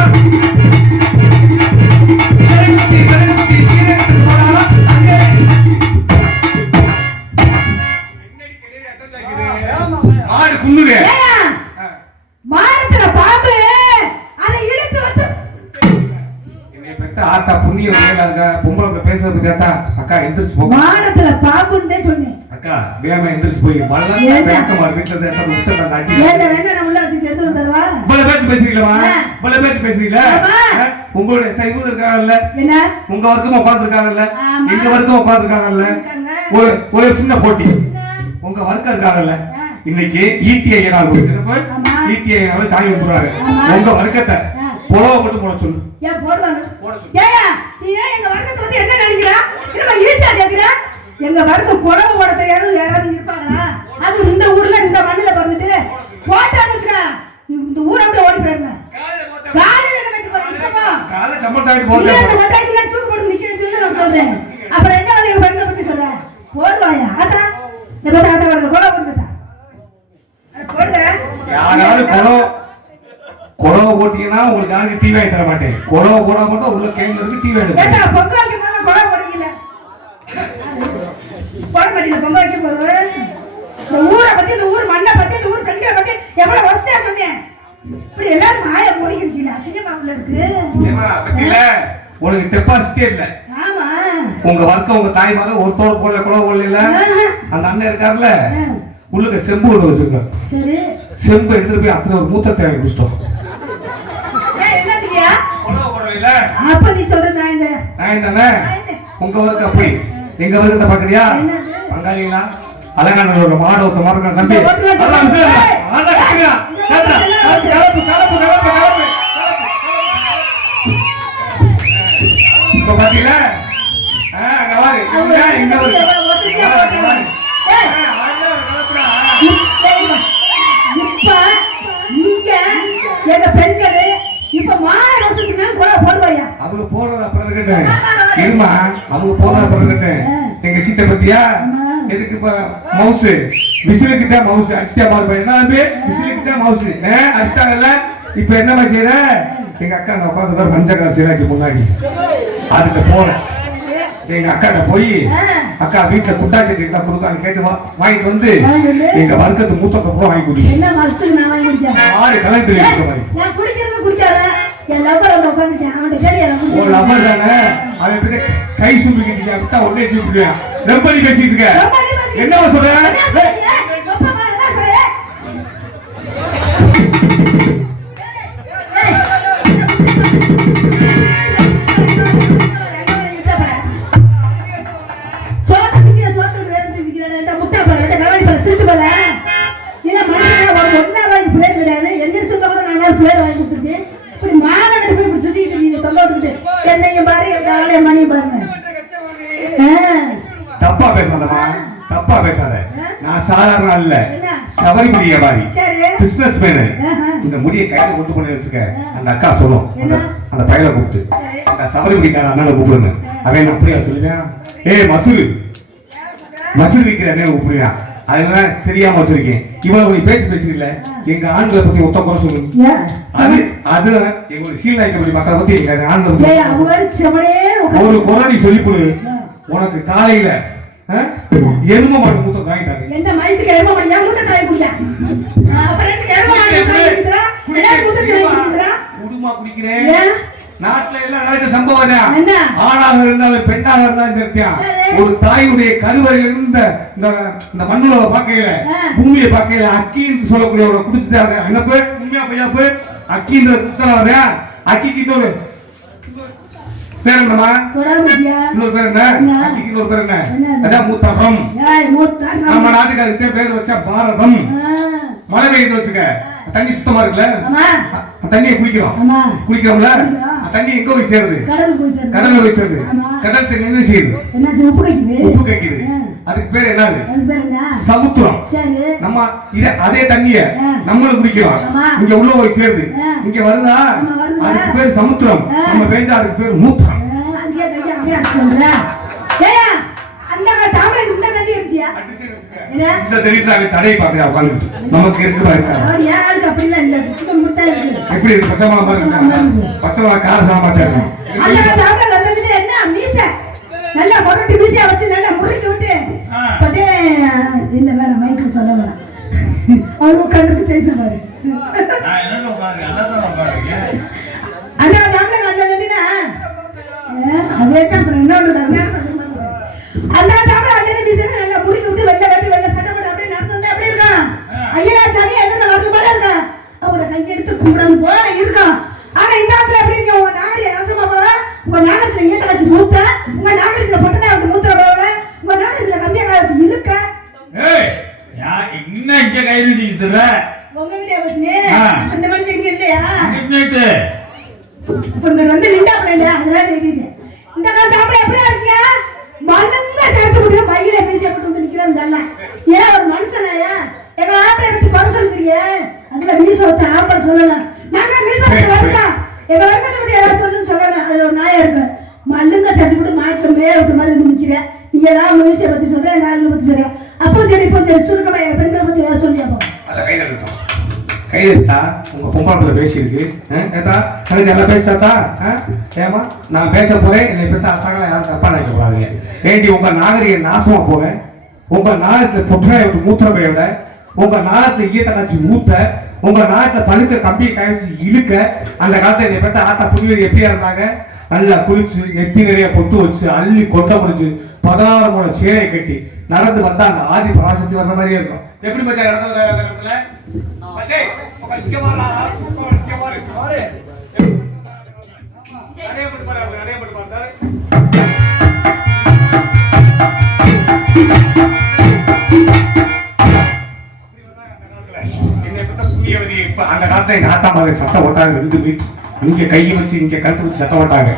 பெத்த ஆத்தா புண்ணியம் மேல இருக்கா பொம்பளை பேசுறது கேட்டா அக்கா எந்திரிச்சு போங்க வானத்துல பாப்புன்னு சொன்னேன். அக்கா வேகமா எந்திரிச்சு போய் வளர்ந்து வேகமா வீட்டுல இருந்து எடுத்து உச்சத்தை காட்டி ஏன்டா வேணா நான் உள்ள வச்சு எடுத்து வந்துருவா. இவ்வளவு பேச்சு பேசுறீங்களா? இவ்வளவு பேச்சு பேசுறீங்களா? உங்களுடைய தைவு இருக்காங்கல்ல, என்ன உங்க வர்க்கம் உட்கார்ந்து இருக்காங்கல்ல, ஆமா. எங்க வர்க்கம் உட்கார்ந்து இருக்காங்கல்ல, ஒரு ஒரு சின்ன போட்டி. உங்க வர்க்கம் இருக்காங்கல்ல, இன்னைக்கு ஈட்டிஐ நாள் ஆமா. ஈட்டிஐ நாள் சாமி கும்பிடுறாங்க. ஆமா. உங்க வர்க்கத்தை புலவை மட்டும் போட சொல்லு. ஏன் போடுவாங்க? ஏயா நீ ஏன் எங்க வர்க்கத்தை பத்தி என்ன நினைக்கிறா? என்னமா ஈஸியா கேக்குறா? எங்க வர்க்கம் புடவை போட தெரியாது யாராவது இருப்பாங்களா? அது இந்த ஊர்ல இந்த மண்ணுல பிறந்துட்டு போட்டான்னு வச்சுக்கா இந்த ஊரை விட்டு ஓடி போயிருங்க. காலையில என்ன வச்சு போறீங்க? இப்பமா காலை சம்பளம் தாண்டி இல்ல போடுறேன். இந்த ஒட்டாய்க்கு முன்னாடி தூக்கு போட்டு நிக்கிறேன்னு சொல்லி நான் சொல்றேன். அப்புறம் என்ன வந்து எங்க வர்க்கத்தை பத்தி சொல்றேன்? போடுவாயா? ஆத்தா இந்த பத்தி ஆத்தா வர்க்க புடவை போடுங்கதா. போடுங்க. யாராவது குறவை போட்டீங்கன்னா உங்களுக்கு யாருக்கு டீ வாங்கி தர மாட்டேன். குறவை போட மட்டும் உள்ள கேள்வி இருக்கு டீ வாங்கி ஏட்டா பொங்க வைக்க போல புடவை போடுவீங்க. போட மாட்டீங்க பொங்க வைக்க போது. இந்த ஊரை பத்தி இந்த ஊர் மண்ணை பத்தி இந்த ஊர் பெண்களை பத்தி எவ்வளவு வசதியா சொன்னேன். இப்படி எல்லாரும் மாய மூடிக்கிறீங்க. அசிங்கமாவுல இருக்கு. ஏமா பத்தில உனக்கு டெபாசிட்டே இல்ல. ஆமா உங்க வர்க்கம் உங்க தாய் மாதிரி ஒருத்தோட போடல குறவை போடல. அந்த அண்ணன் இருக்காருல்ல உள்ளுக்கு செம்பு ஒன்று வச்சிருக்காரு. சரி செம்பு எடுத்துட்டு போய் அத்தனை ஒரு மூத்த தேவை குடிச்சிட்டோம். என்னத்துக்கியா குறவை போடல. அப்ப நீ சொல்ற நான் தானே உங்க வர்க்கம் அப்படி எங்க வர்க்கத்தை பாக்குறியா? பங்காளிங்களா அலங்காநல்லூர்ல மாடு ஒருத்த மாதிரி நம்பி இப்ப பாத்தீங்களா இங்க எங்க பெண்கள் இப்ப மான வருஷத்துக்கு மேல கூட போடுவாயா? அவங்க போடுறது அப்புறம் இருக்கட்டும். இருமா அவங்க போடுறது அப்புறம் இருக்கட்டும். எங்க சீட்டை பத்தியா எதுக்கு இப்ப மவுஸ் விசிலுக்கு தான் மவுஸ் அடிச்சா மாறுபா என்ன விசிலுக்கு தான் மவுஸ் அடிச்சிட்டாங்கல்ல. இப்ப என்னமா செய்யற? எங்க அக்கா அந்த உட்காந்து மஞ்சள் சீராக்கி முன்னாடி அதுக்கு போறேன். எங்க அக்காட்ட போய் அக்கா வீட்டுல குட்டாச்சி கொடுக்கான்னு கேட்டு வாங்கிட்டு வந்து எங்க வர்க்கத்து மூத்த கப்புறம் வாங்கி குடி. என்ன மாசத்துக்கு நான் வாங்கி குடிக்கிறேன். மாடு கலந்து நான் குடிக்கிறது குடிக்காத என் லவ்வர் வந்து உட்காந்துட்டேன். அவன்கிட்ட கேள்வி ஒரு லவ்வர் தானே அவன் கிட்ட கை சூப்பிக்கிட்டு விட்டா உடனே சூப்பிடுவேன். ரொம்ப நீ பேசிட்டு இருக்க என்னவா சொல்ற? என்னையும் பாரு என் மணியும் பாருங்க. தப்பா பேசாதமா தப்பா பேசாத. நான் சாதாரண அல்ல சபரிமலை வியாபாரி பிசினஸ் மேனு. இந்த முடியை கையில கொண்டு போய் வச்சுக்க அந்த அக்கா சொல்லும் அந்த பையனை கூப்பிட்டு அந்த சபரிமலைக்கார அண்ணனை கூப்பிடுங்க. அவன் அப்படியா சொல்லுவேன். மசூரு மசூர் விற்கிற அண்ணனை கூப்பிடுவேன். அதெல்லாம் தெரியாம வச்சிருக்கேன். இவ்வளவு பேச்சு பேசுறீங்கள எங்க ஆண்களை பத்தி ஒத்த குறை சொல்லுங்க. அது அதுல எங்களுடைய சீல்நாய்க்கப்படி மக்களை பத்தி எங்க ஆண்களை ஒரு குறை சொல்லி கொடு. உனக்கு காலையில எரும மாடு மூத்த வாங்கிட்டாங்க. என்ன மயித்துக்கு எரும மாடு ஏன் மூத்த தாய் குடியா? அப்புறம் என்ன எரும மாடு தாய் குடிக்குறா? என்ன மூத்த தாய் குடிக்குறா? குடுமா குடிக்கிறேன். நாட்டுல எல்லாம் நடக்க சம்பவம் தான். ஆணாக இருந்தாலும் பெண்ணாக இருந்தாலும் சத்தியா ஒரு தாயுடைய கருவறையில இருந்த இந்த மண்ணுல பாக்கையில பூமியை பாக்கையில அக்கின்னு சொல்லக்கூடிய ஒரு குடிச்சுட்டாங்க. என்ன போய் உண்மையா பையா போய் அக்கின்ற குடிச்சா அக்கிக்கு ஒரு பேர் என்னமா? இன்னொரு பேர் என்ன? அக்கிக்கு இன்னொரு பேர் என்ன? அதான் மூத்தகம். நம்ம நாட்டுக்கு அதுக்கு பேர் வச்சா பாரதம். மழை பெய்யுது வச்சுக்க தண்ணி சுத்தமா இருக்குல்ல தண்ணியை குடிக்கிறோம்ல தண்ணி எங்க போய் சேருது? கடல்ல போய் சேருது. கடல் தண்ணி என்ன செய்யுது? உப்பு கைக்குது. அதுக்கு பேர் என்னது? சமுத்திரம். நம்ம அதே தண்ணிய நம்மளும் குடிக்கிறோம். இங்க உள்ள போய் சேருது. இங்க வருதா? அதுக்கு பேர் சமுத்திரம். நம்ம பேஞ்சா அதுக்கு பேர் மூத்திரம். இந்த தெரியுது தடை பாக்குறா உட்கார்ந்து நமக்கு இருக்குதா இருக்கா? எப்படி இருக்கு? பச்சைமா பச்சைமா கார சாமாட்டா என்ன மீச நல்லா முரட்டு மீசையா வச்சு நல்லா முறுக்கி விட்டு இல்ல வேணாம் மைக்கில் சொல்ல வேணாம். அவர் உட்கார்ந்து செய்ய சொன்னாரு. அதான் தமிழக வந்ததுன்னா அதேதான் அப்புறம் இன்னொன்று அந்த தாமரை அந்த டிசைன் நல்லா முடிக்கி விட்டு வெள்ளை வெட்டி வெள்ளை சட்டை போட்டு அப்படியே நடந்து வந்து அப்படியே இருக்கான். ஐயா சாமி எதிர்த்து வரது போல இருக்கான். அவங்களோட கையெடுத்து கும்பிடணும் போல இருக்கான். ஆனா இந்த இடத்துல எப்படி இருக்கு உங்க நாகரிக நாசமா போல, உங்க நாகரத்துல ஈட்ட வச்சு மூத்த, உங்க நாகரத்துல பொட்டனை விட்டு மூத்திர போல, உங்க நாகரத்துல கம்பியா காய வச்சு இழுக்க. ஏய் இன்னும் இங்க கை நீட்டிக்கிற உங்க வீட்டை வச்சுனே அந்த மனுஷன் இங்க இல்லையா? இன்னிட்டு இப்ப இங்க வந்து லிண்டாப்ல இல்லையா? அதெல்லாம் நீட்டிட்டு இந்த காலத்து ஆம்பளை எப்படியா இருக்கியா? மண்ணுங்க சேர்த்து முடியும் மையில பேசி அப்படி வந்து நிக்கிறான்னு தெரியல. ஏன் ஒரு மனுஷனாயா எங்க ஆம்பளை பத்தி குறை சொல்லுறீங்க? அதுல மீச வச்ச ஆம்பளை சொல்லலாம். நாங்க மீச வச்ச வரக்கா எங்க வரக்கத்தை பத்தி ஏதாவது சொல்லுன்னு சொல்லலாம். அதுல ஒரு நாயா இருக்கு. மல்லுங்க சர்ச்சு போட்டு மாட்டுல மேல விட்ட மாதிரி வந்து நிக்கிறேன். நீங்க ஏதாவது மீசை பத்தி சொல்றேன், நாய்களை பத்தி சொல்றேன். அப்போ சரி இப்போ சரி சுருக்கமா எங்க பெண்களை பத்தி ஏதாவது சொல்லியாப்போ கைதா உங்க பொம்பாக்குள்ள பேசியிருக்கு. ஏதா கழுது எல்லாம் பேசாதா? ஏமா நான் பேச போறேன், என்னை பத்தி அத்தாங்களா யாரும் தப்பா நினைக்க கூடாதுங்க. ஏண்டி உங்க நாகரிக நாசமா போக, உங்க நாகத்துல புற்றனை விட்டு மூத்திரமைய விட, உங்க நாகத்துல ஈட்ட காய்ச்சி ஊத்த, உங்க நாட்டுல பழுக்க கம்பியை காய்ச்சி இழுக்க, அந்த காலத்துல என்னை பத்தி ஆத்தா புனிவரி எப்படியா இருந்தாங்க? நல்லா குளிச்சு நெத்தி நிறைய பொட்டு வச்சு அள்ளி கொட்டை முடிச்சு 16 மூணு சேலை கட்டி நடந்து வந்தா அந்த ஆதி பராசக்தி வர்ற மாதிரியே இருக்கும். எப்படி மச்சான் நடந்து வந்த இடத்துல அந்த காலத்துல எங்க ஆத்தா மாதிரி சட்டம் ஓட்டாங்க 2 மீட்டர் இங்க கையை வச்சு இங்க கழுத்து வச்சு சட்டம் ஓட்டாங்க.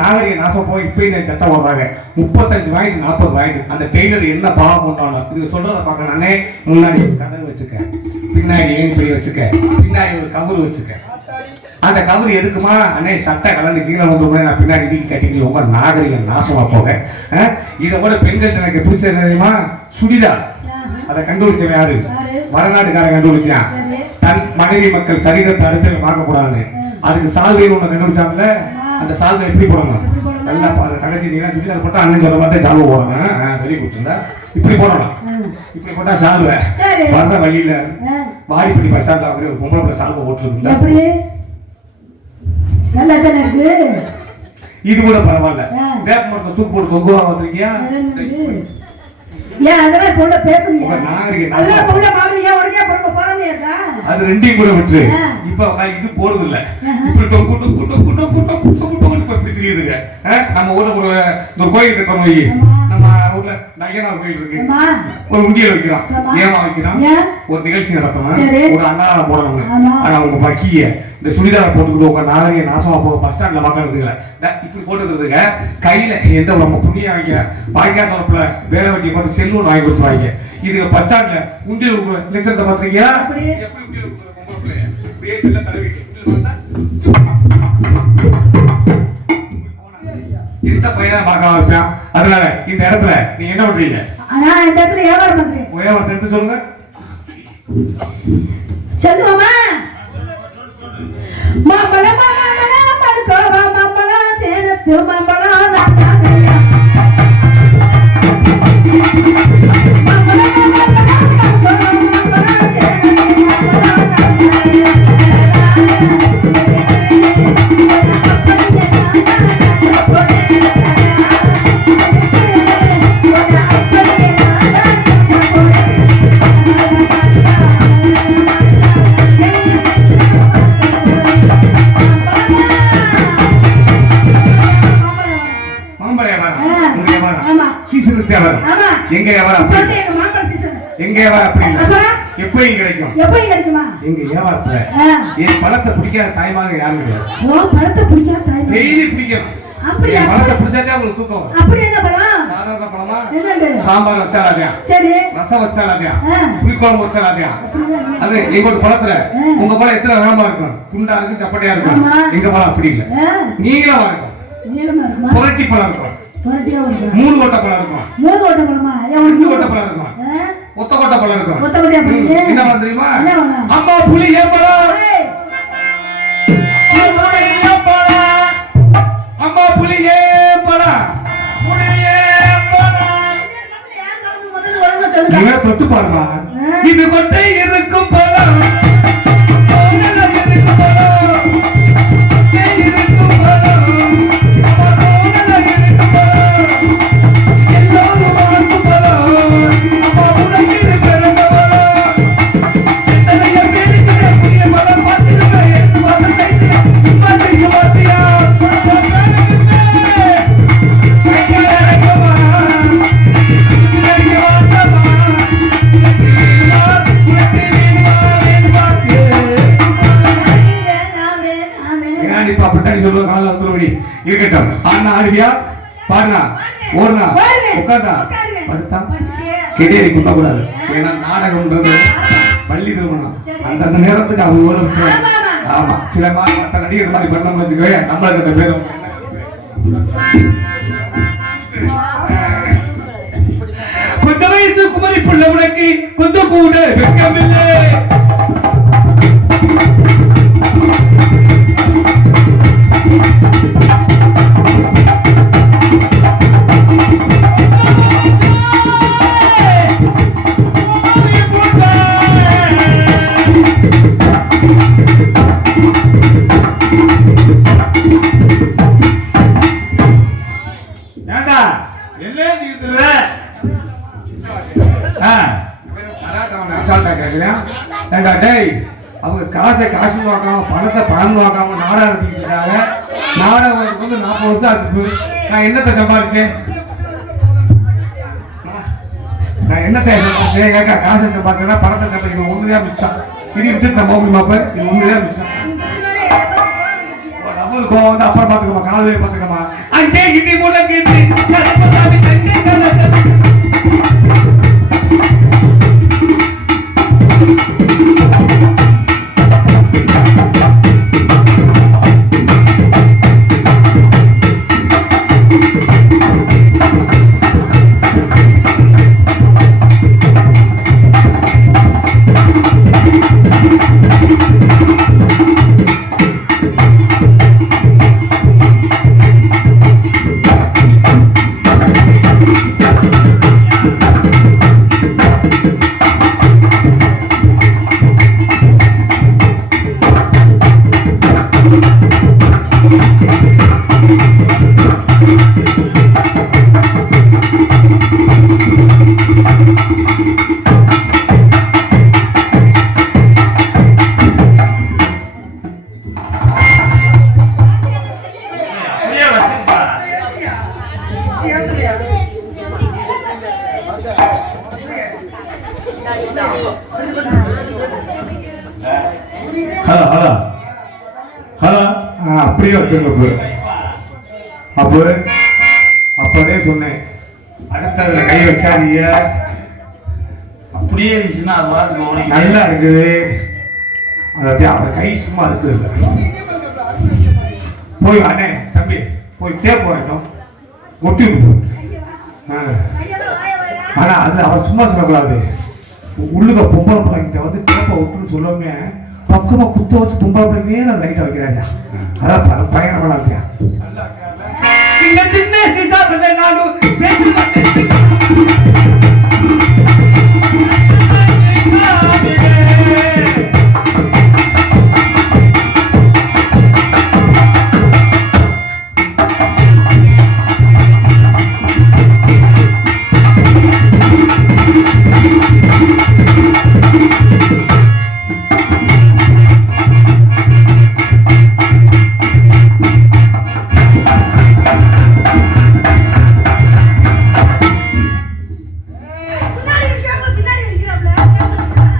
நாகரிக நாசம் போய் இப்ப என்ன சட்டம் ஓடுறாங்க 35 வாங்கிட்டு 40 வாங்கிட்டு. அந்த டெய்லர் என்ன பாவம் பண்ணானோ இது சொல்றத பார்க்க நானே முன்னாடி ஒரு கதவு வச்சுக்க, பின்னாடி ஏணிப்படி வச்சுக்க, பின்னாடி ஒரு கவுரு வச்சுக்க. அந்த கவுரு எதுக்குமா? அண்ணே சட்டை கலந்து கீழே வந்து நான் பின்னாடி வீட்டு கட்டிக்கல. உங்க நாகரிக நாசமா போக. இதை கூட பெண்கள் எனக்கு பிடிச்ச தெரியுமா? சுடிதார். அதை கண்டுபிடிச்சவன் யாரு? வடநாட்டுக்காரன் கண்டுபிடிச்சான். தன் மனைவி மக்கள் சரீரத்தை அடுத்து பார்க்க கூடாதுன்னு. அதுக்கு சால்வைன்னு ஒண்ணு கண்டுபிடிச்சாங்கல்ல. அந்த சால்வை எப்படி போடணும்? நல்லா தங்கச்சி சுடிதார் போட்டா அண்ணன் சொல்ல மாட்டேன் சால்வை போடணும். வெளியே கொடுத்துருந்தா இப்படி போடணும். இப்படி போட்டா சால்வை வர்ற வழியில வாடிப்படி பஸ் ஸ்டாண்ட்ல அவரே ஒரு பொம்பளை பிள்ளை சால்வை போட்டுருந்தா இது கூட பரவாயில்ல. வேப்ப மரத்தை தூக்கு போட்டு தொங்குவா வந்துருக்கியா? ஏன் அதெல்லாம் கூட பேசுறீங்க? அதெல்லாம் கூட மாதிரியா உடனே பொறுப்பு போறானே இருக்கா? அது ரெண்டையும் கூட விட்டு இப்ப இது போறது இல்ல. இப்படி டொக்கு டொக்கு டொக்கு டொக்கு டொக்கு டொக்கு டொக்கு இப்படி தெரியுதுங்க. நம்ம ஊர்ல ஒரு கோயில் கட்டணும் வை. நம்ம ஊர்ல நயனார் கோயில் இருக்கு. ஒரு உண்டியல் வைக்கிறோம். ஏமா வைக்கிறோம்? ஒரு நிகழ்ச்சி நடத்தணும், ஒரு அன்னதானம் போடணும். ஆனா உங்க பக்கிய இந்த சுடிதார போட்டுக்கிட்டு உங்க நாகரிக நாசமா போக பஸ் ஸ்டாண்ட்ல பாக்கிறதுல இப்படி போட்டுக்கிறதுங்க. கையில எந்த நம்ம புண்ணிய வாங்க பாய்க்காட்டு வரப்புல வேலை வெட்டி பார்த்து செல்வன் வாங்கி கொடுத்துருவாங்க. இது பஸ் ஸ்டாண்ட்ல உண்டியல் நிச்சயத்தை பாத்துறீங்களா? எப்படி உண்டியல் இந்த பையனை பார்க்க வச்சான். அதனால இந்த இடத்துல நீங்க என்ன பண்றீங்க? நான் இந்த இடத்துல வியாபாரம் பண்றேன். வியாபாரத்தை எடுத்து சொல்லுங்க. சொல்லுவாமா? மாம்பழம் மாம்பழம் பழுக்கோ மாம்பழம் சேனத்து மாம்பழம் நாட்டானையா எங்க வியாபாரம் எங்க வியாபாரம் அப்படி இல்ல. எப்பயும் கிடைக்கும். எப்பயும் கிடைக்குமா? எங்க வியாபாரத்துல என் பழத்தை பிடிக்காத தாய்மாக யாரும் கிடையாது. பழத்தை பிடிக்காத தாய் டெய்லி பிடிக்கணும். அப்படியே பழத்தை பிடிச்சாதே உங்களுக்கு தூக்கம் வரும். அப்படி என்ன பழம்? சாதாரண பழமா? என்னது? சாம்பார் வச்சாலாதியா, சரி, ரசம் வச்சாலாதியா, புளிக்குழம்பு வச்சாலாதியா. அது எங்கோட பழத்துல உங்க பழம் எத்தனை ரகமா இருக்கும்? குண்டா இருக்கு, சப்பட்டையா இருக்கும். எங்க பழம் அப்படி இல்ல, நீளமா இருக்கும். புரட்டி பழம் இருக்கும், 3 கொட்டை பழம் இருக்கும். 3 கொட்டை பழமா? 2 கொட்டை பழம் இருக்கும். ஒத்த கொட்டை பழம் இருக்கும். ஒத்த கொட்டை பழம் என்ன பழம் தெரியுமா? அம்மா புளிய பழம். அம்மா புளிய பழம். நீங்க தொட்டு பாருமா, இது கொட்டை இருக்கும் பழம். இருக்கும் பழம். ஆடுவியா பாருங்க ஓடுனா ஓடுவேன். உட்காந்தா உட்காருவேன். படுத்தா படுத்துட்டே. கெடியடி குத்தக்கூடாது ஏன்னா நாடகம்ன்றது பள்ளி திருமணம் அந்த நேரத்துக்கு அவங்க ஓட விட்டுருவாங்க. ஆமா, ஆமா. ஆமா சில மற்ற நடிகர் மாதிரி பண்ண வச்சுக்கவே நம்மளுக்கு அந்த பேரும் கொஞ்ச வயசு குமரி புள்ள உனக்கு கொஞ்சம் கூட வெட்கமில்லை. ஏண்டா என்ன செய்யுதுல அசால்ட்டா கேட்கிறேன். ஏண்டா டேய் அவங்க காசை காசு வாக்காம பணத்தை பணம் வாக்காம நாடகம் நடத்திக்கிட்டு இருக்காங்க. நாடகம் வந்து 40 வருஷம் ஆச்சு. நான் என்னத்தை சம்பாதிச்சேன்? நான் என்னத்தை சம்பாதிச்சேன் கேட்க காசை சம்பாதிச்சேன்னா பணத்தை சம்பாதிக்கணும். ஒண்ணுதான் மிச்சம். இது விட்டு நம்ம மோபி மாப்பேன். இது ஒண்ணுதான் மிச்சம். டபுள் கோவம் வந்து அப்புறம் பாத்துக்கமா காலையில பாத்துக்கமா அங்கே இடி முழங்குது கருப்பசாமி தங்கை கலசம். அப்படியே வச்சிருப்பா. ஹலோ ஹலோ ஹலோ அப்படியே வச்சுருங்க. அப்போ அப்போதே சொன்னேன் அடுத்ததுல கை வைக்காதீங்க. அப்படியே இருந்துச்சுன்னா அது வாரத்துக்கு கவனிக்க. நல்லா இருக்குது. அது அப்படியே அவர் கை சும்மா இருக்குது. போய் அண்ணே தம்பி போய் டேப் போறோம் ஒட்டி விட்டு ஆனா அது அவர் சும்மா சொல்லக்கூடாது. உள்ளுக்க பொம்பளை பிள்ளைங்கிட்ட வந்து டேப்பை விட்டுன்னு சொல்லவுமே பக்கமா குத்த வச்சு பொம்பளை பிள்ளைங்க நான் லைட்டா வைக்கிறாங்க. அதான் பயணம் பண்ணாதியா சின்ன சின்ன சீசாத்துல நானும் சேர்த்து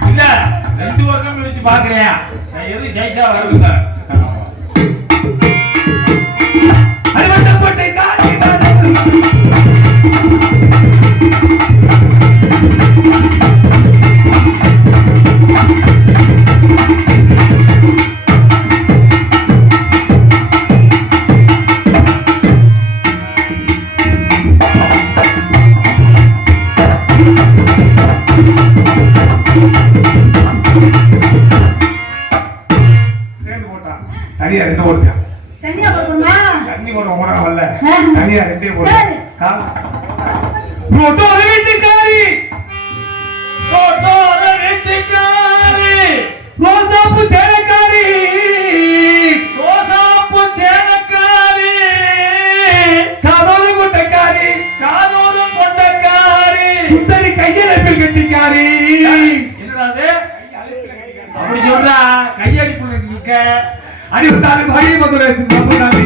இல்ல 2 வருஷம் கழிச்சு பாக்குறேன். எது சைஸா வருதுங்க. அறுபட்டப்பட்டை காட்சி சேர்ந்து போட்டான். தனியா 2 ஓடுறான். தனியா போடுமா? தண்ணி போட ஓடுறான் வரல. தனியா 2 சரி. போடுறான். ரோட்டோ வீட்டுக்காரி கோட்டோர வீட்டுக்காரி ரோசாப்பு சேனக்காரி ரோசாப்பு சேனக்காரி காதோறு கொட்டக்காரி காதோறு கொண்டக்காரி சுந்தரி கையெழுப்பில் கட்டிக்காரி. என்னடா அது? அப்படி சொல்றா கையடிப்பு நிக்க. அடி வந்தாலும் வழி மதுரை சிந்தாமி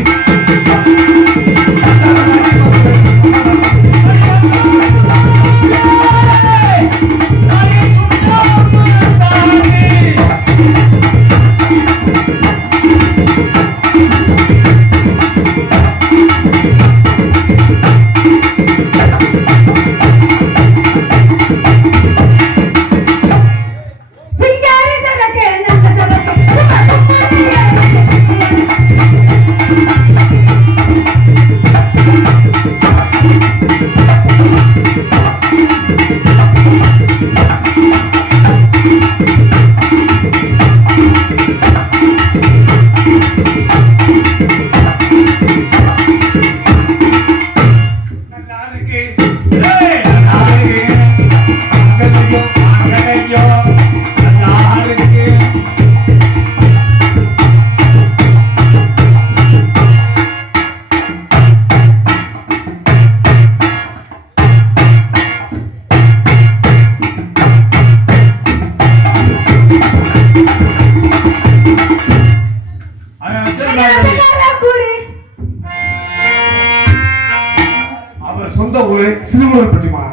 சொந்த ஊரு சிறுவூர் பற்றிமா.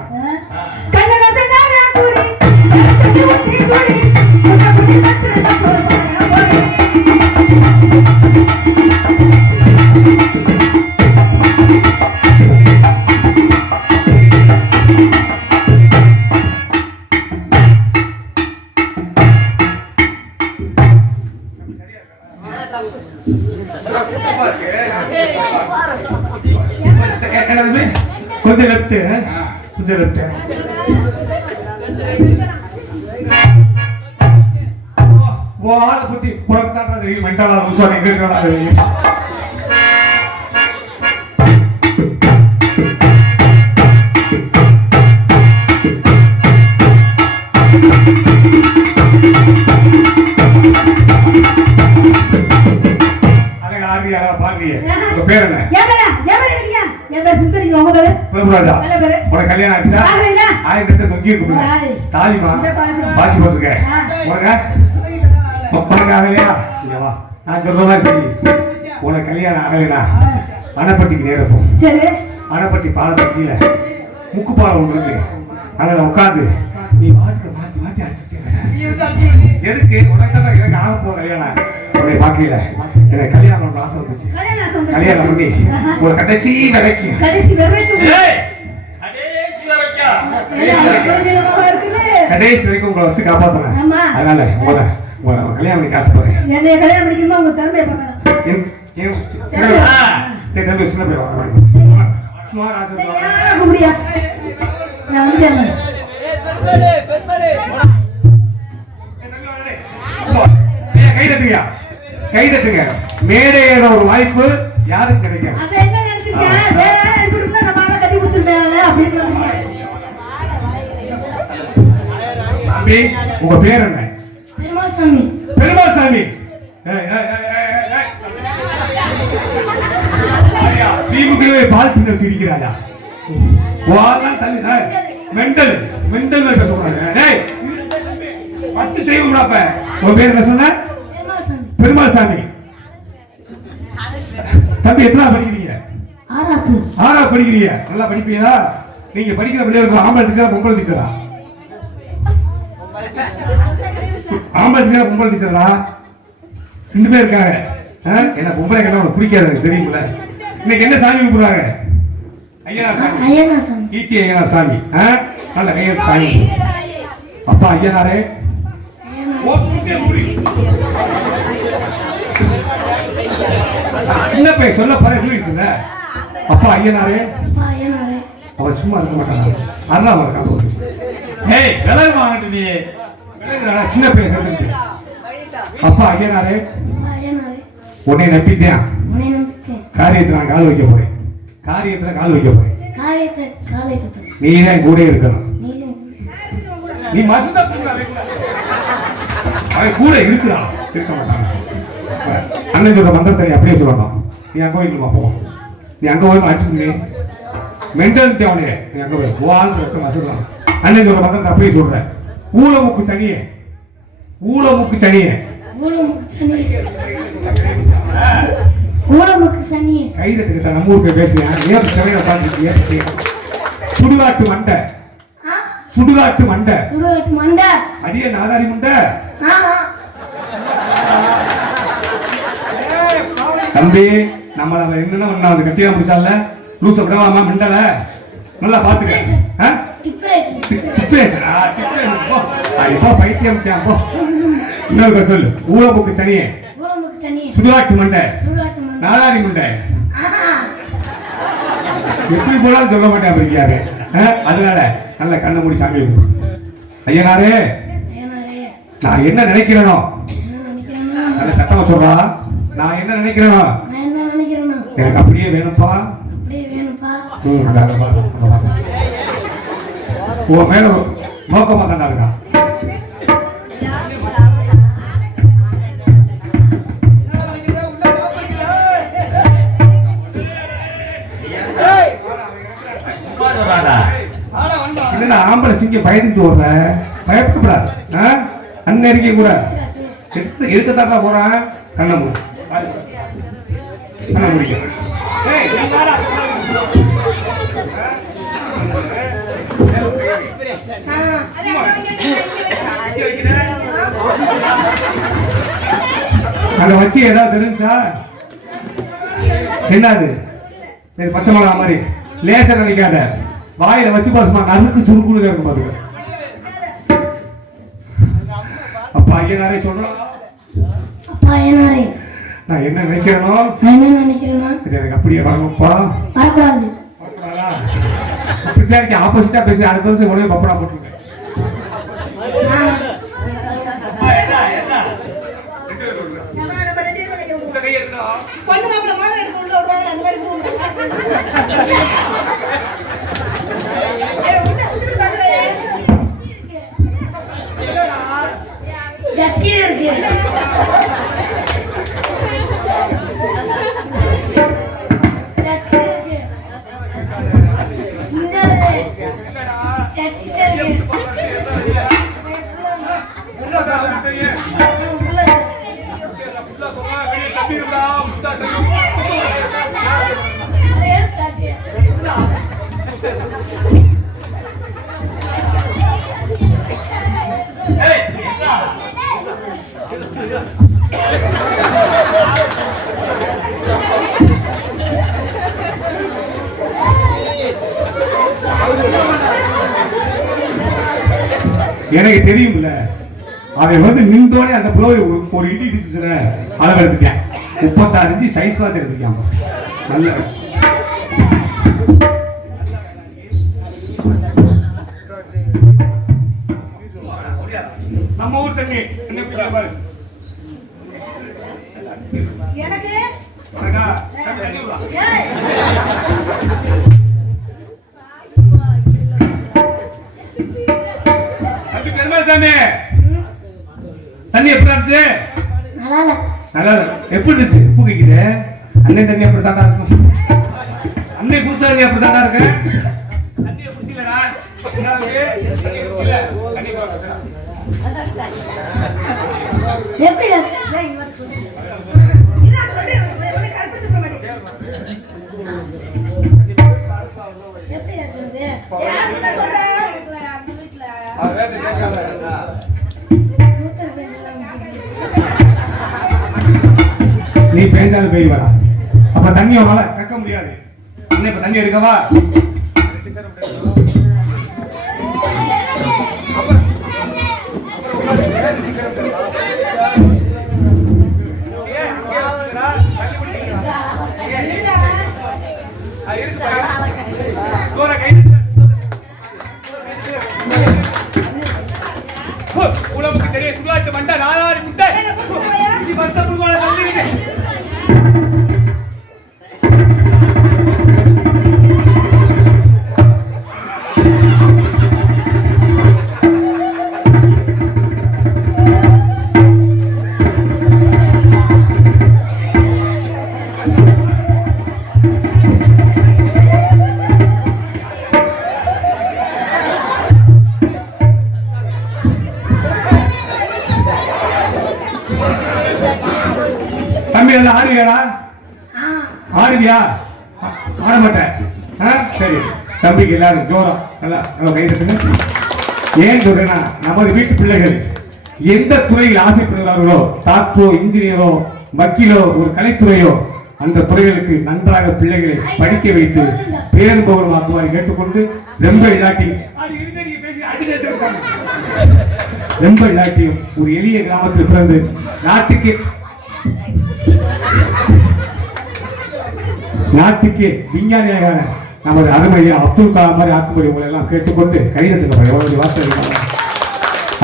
கண்ணதாசன் தானா கூடி சொல்லி ஊத்தி கூடி குட்ட குட்டி பச்சை போறா கொஞ்சம் லெப்ட் கொஞ்சம் லெப்ட். ஆளை பத்தி உனக்கு தான் தெரியும். மென்டலா லூசா எங்க இருக்கா தெரியும். உங்க பேர் என்ன? என் பேர் சுந்தரிங்க. உங்க பேரு? பிரபுராஜா. நல்ல பேரு. உனக்கு கல்யாணம் ஆயிடுச்சா? ஆகலைல. ஆயிரத்து தொங்கி இருக்குங்க. தாலிமா. பாசி போட்டுருக்க. உனக்கு உனக்கு ஆகலையா? இங்க வா. நான் சொல்றதா தெரியும். உனக்கு கல்யாணம் ஆகலைனா அணைப்பட்டிக்கு நேரம் போ. சரி. அணைப்பட்டி பாலத்துக்கு கீழே முக்கு பாலம் ஒன்று இருக்கு. அதில் உட்காந்து நீ வாட்டுக்கு மாத்தி மாத்தி அடிச்சுட்டே எதுக்கு? உனக்கு எனக்கு ஆக போற கல்யாணம். உன்னை பார்க்கல எனக்கு கல்யாணம் ஆசை வந்துச்சு. கல்யாணம் பண்ணி ஒரு கடைசி வரைக்கும் கடைசி வரைக்கும் உங்களை வச்சு காப்பாத்தினேன். அதனால உங்களை கல்யாணம் பண்ணி ஆசைப்படுறேன். என்னைய கல்யாணம் பண்ணிக்கணுமா உங்க திறமையை பார்க்கணும். தம்பி சின்ன போய் முடியா நான் வந்து கை தட்டுங்க, கை தட்டுங்க. மேடை ஏற ஒரு வாய்ப்பு யாருக்கு கிடைக்கும்? அத என்ன நினைச்சீங்க? வேற யாரா இருக்கணும்னா நம்ம ஆளை கட்டி பிடிச்சிருப்பாங்க அப்படின்னு தம்பி உங்க பேர் என்ன? பெருமாள் சாமி. பெருமாள் சாமி. தீவுக்குள்ளே பால் தின்னு வச்சிருக்கிறாயா? வாலாம் தள்ளி மெண்டல் மெண்டல் சொல்றாங்க. பச்சை செய்வோம்டாப்ப. உன் பேர் என்ன சொன்ன? பெருமாள் சாமி. தம்பி எத்தனை படிக்கிறீங்க? ஆறாவது படிக்கிறீங்க. நல்லா படிப்பீங்களா? நீங்க படிக்கிற பிள்ளைகளுக்கு ஆம்பளை டீச்சரா பொம்பளை டீச்சரா? ஆம்பளை டீச்சரா பொம்பளை டீச்சரா? ரெண்டு பேர் இருக்காங்க. என்ன பொம்பளை கண்ணா உனக்கு பிடிக்காது எனக்கு தெரியுமில்ல. இன்னைக்கு என்ன சாமி கும்பிடுறாங்க? ஐயனார் சாமி. ஈட்டி ஐயனார் சாமி. நல்ல கையெழுத்து சாமி. அப்பா ஐயனாரே சின்ன பையன் சொல்ல சொல்லிட்டு அப்பா ஐயனாரே. அவன் சும்மா இருக்க மாட்டான். அண்ணா இருக்கான். சின்ன பையன் அப்பா ஐயனாரே உன்னை நம்பிட்டேன். காரியத்தை நான் கால் வைக்க போறேன். காரியத்துல கால் வைக்க போறேன். நீதான் கூட இருக்கணும். நீ மசந்தா அவன் கூட இருக்கிறான். இருக்க மாட்டான். அண்ணன் சொல்ற மந்திரத்தை அப்படியே சொல்லணும். நீ அங்க போயிட்டு போ. நீ அங்க போய் அடிச்சு மென்டாலிட்டி அவனே. நீ அங்க போய் போவான்னு மசந்தான். அண்ணன் சொல்ற மந்திரத்தை அப்படியே சொல்ற. ஊழமுக்கு சனியே, ஊழமுக்கு சனியே, கைதட்டுக்கு நம்ம ஊருக்கு பேசுறேன். ஏன் சமையல பார்த்து சுடுகாட்டு மண்டை, சுடுகாட்டு மண்டை, சுடுகாட்டு மண்டை, அடியே நாதாரி மண்டை. தம்பி நம்மள என்னன்னா ஒண்ணா வந்து கட்டியா முடிச்சால லூச விடவாமா மண்டல நல்லா பாத்துக்க. பைத்தியம் போ. இன்னொரு சொல்லு. ஊழமுக்கு சனியே, சுடுகாட்டு மண்டை, நாதாரி மண்டை. எப்படி போனாலும் சொல்ல மாட்டேன் அப்படிங்கிறாரு. அதனால நல்ல கண்ணை மூடி சாமி. ஐயனாரே நான் என்ன நினைக்கிறேனோ நல்ல சத்தமா சொல்றா. நான் என்ன நினைக்கிறேனோ எனக்கு அப்படியே வேணும்பா. உன் மேல நோக்கமா தாண்டா இருக்கா. ஆம்பளை சிங்க பயந்துட்டு ஓடுற. பயப்படக்கூடாது. அண்ணன் இருக்க கூட இருக்கத்தான் போறான். கண்ணை மூடு, கண்ணை முடிக்க. அங்க வச்சு ஏதாவது தெரிஞ்சா என்னது இது பச்சை மிளகா மாதிரி லேசா நினைக்காத வாயில வச்சு பாசுமா நறுக்கு சுருக்குன்னு இருக்கும் பாத்துக்க. அப்பா ஐயனாரே சொல்றோம் அப்பா ஐயனாரே நான் என்ன நினைக்கிறேனோ இது எனக்கு அப்படியே வரணும்ப்பா. வரக்கூடாது. அப்படிதான் எனக்கு ஆப்போசிட்டா பேசி அடுத்த வருஷம் உடனே பப்படா போட்டுருக்கேன். பொண்ணு மாப்பிள்ள மாதிரி எடுத்து உள்ள விடுவாங்க அந்த மாதிரி சட்டியில இருக்கு. எனக்கு தெரியும்ல அவன் வந்து நின்றோடனே அந்த புலவை ஒரு இடி இடிச்சுல அளவு எடுத்துட்டேன். 36 இன்ச்சு சைஸ் பார்த்து எடுத்துக்காம நல்ல நம்ம ஊர் தண்ணி என்ன பிடிக்க பாரு எனக்கு தண்ணி விடுவா. பெருமாள் தண்ணி எப்படி இருந்துச்சு? நல்லா எப்படி இருந்துச்சு? உப்பு வைக்குது அன்னை தண்ணி அப்படி தாண்டா இருக்கும். அன்னை கொடுத்தாரு அப்படி தாண்டா இருக்கு. தண்ணியை குடிக்கலடா எப்படி நீ பேசாலும் போய் வரா அப்ப தண்ணி அவனால கக்க முடியாது. அண்ணன் இப்ப தண்ணி எடுக்கவா? உலகத்துக்கு தெரிய சுடுகாட்டு மண்டா நாலாறு முட்டை இது பத்த புடுவான தள்ளிவிட்டு தம்பி எல்லாம் ஆடுவியாடா? ஆடுவியா? ஆட மாட்டேன். சரி தம்பிக்கு எல்லாரும் ஜோரம் நல்லா கை தட்டுங்க. ஏன் சொல்றேன்னா நமது வீட்டு பிள்ளைகள் எந்த துறையில் ஆசைப்படுகிறார்களோ டாக்டரோ இன்ஜினியரோ வக்கீலோ ஒரு கலைத்துறையோ அந்த துறைகளுக்கு நன்றாக பிள்ளைகளை படிக்க வைத்து பேர் பகவான் கேட்டுக்கொண்டு ரொம்ப இல்லாட்டியும் ஒரு எளிய கிராமத்தில் பிறந்து நாட்டுக்கு விஞ்ஞானியாக நமது அருமையா அப்துல் கலாம் மாதிரி ஆத்துப்படி உங்களை எல்லாம் கேட்டுக்கொண்டு கைதத்துக்கு எவ்வளவு வார்த்தை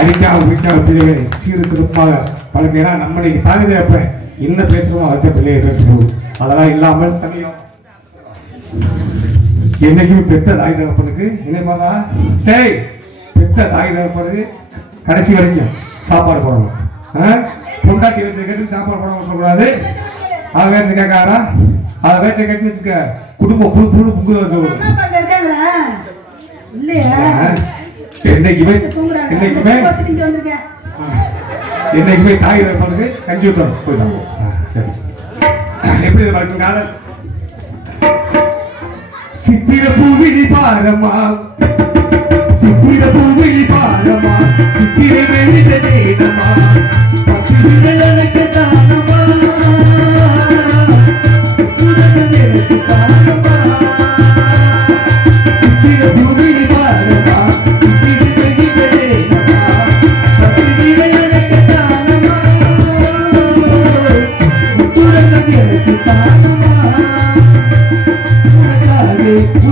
அடிக்காம பிள்ளைகளை சீரு திருப்பாக பழக்கினா நம்மளை தாழ்ந்தப்ப என்ன பேசுறோம் அடுத்த பிள்ளையை பேசுறோம் அதெல்லாம் இல்லாமல் தனியும் என்னைக்குமே பெத்த தாய் தகப்பனுக்கு இணைப்பாரா சரி பெத்த தாய் தகப்பனுக்கு கடைசி வரைக்கும் சாப்பாடு போடணும். பொண்டாட்டி வச்சு கேட்டு சாப்பாடு போடணும் சொல்லக்கூடாது. அதை வேச்சு கேட்காரா? அதை வேச்ச கேட்டு வச்சுக்க குடும்பம் புழு புழு புக்கு என்னைக்குமே தாய் தகப்பனுக்கு கஞ்சி ஊற்றணும் போயிட்டாங்க. எப்படி காதல் சித்திர பூவிழி பாரமா சித்திர பூவிழி பாரமா சித்திர வெளியிடமா பத்து விரலுக்கு தானமா Thank you.